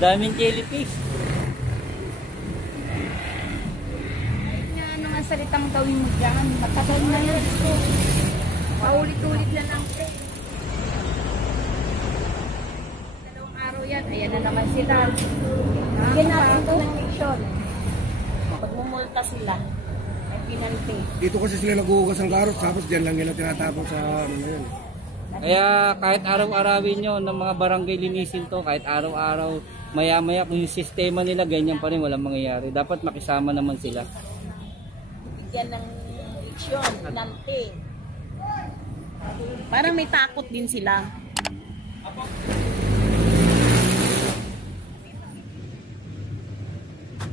Daming jellyfish. Kahit nga ano nga salitang gawin mo dyan, matagal na yan. Paulit-ulit na lang. Dalawang araw yan, ayan na naman sila. Bigyan natin ito ng leksyon. Pag mumulta sila, may pinanti. Dito kasi sila nag-uugas ng karot, tapos dyan lang nila tinatapon sa ano na yun. Kaya kahit araw-arawin nyo ng mga barangay linisin to, kahit araw-araw, maya-maya kung yung sistema nila ganyan pa rin, walang mangyayari. Dapat makisama naman sila. Bigyan ng leksyon, pinanti. Parang may takot din sila.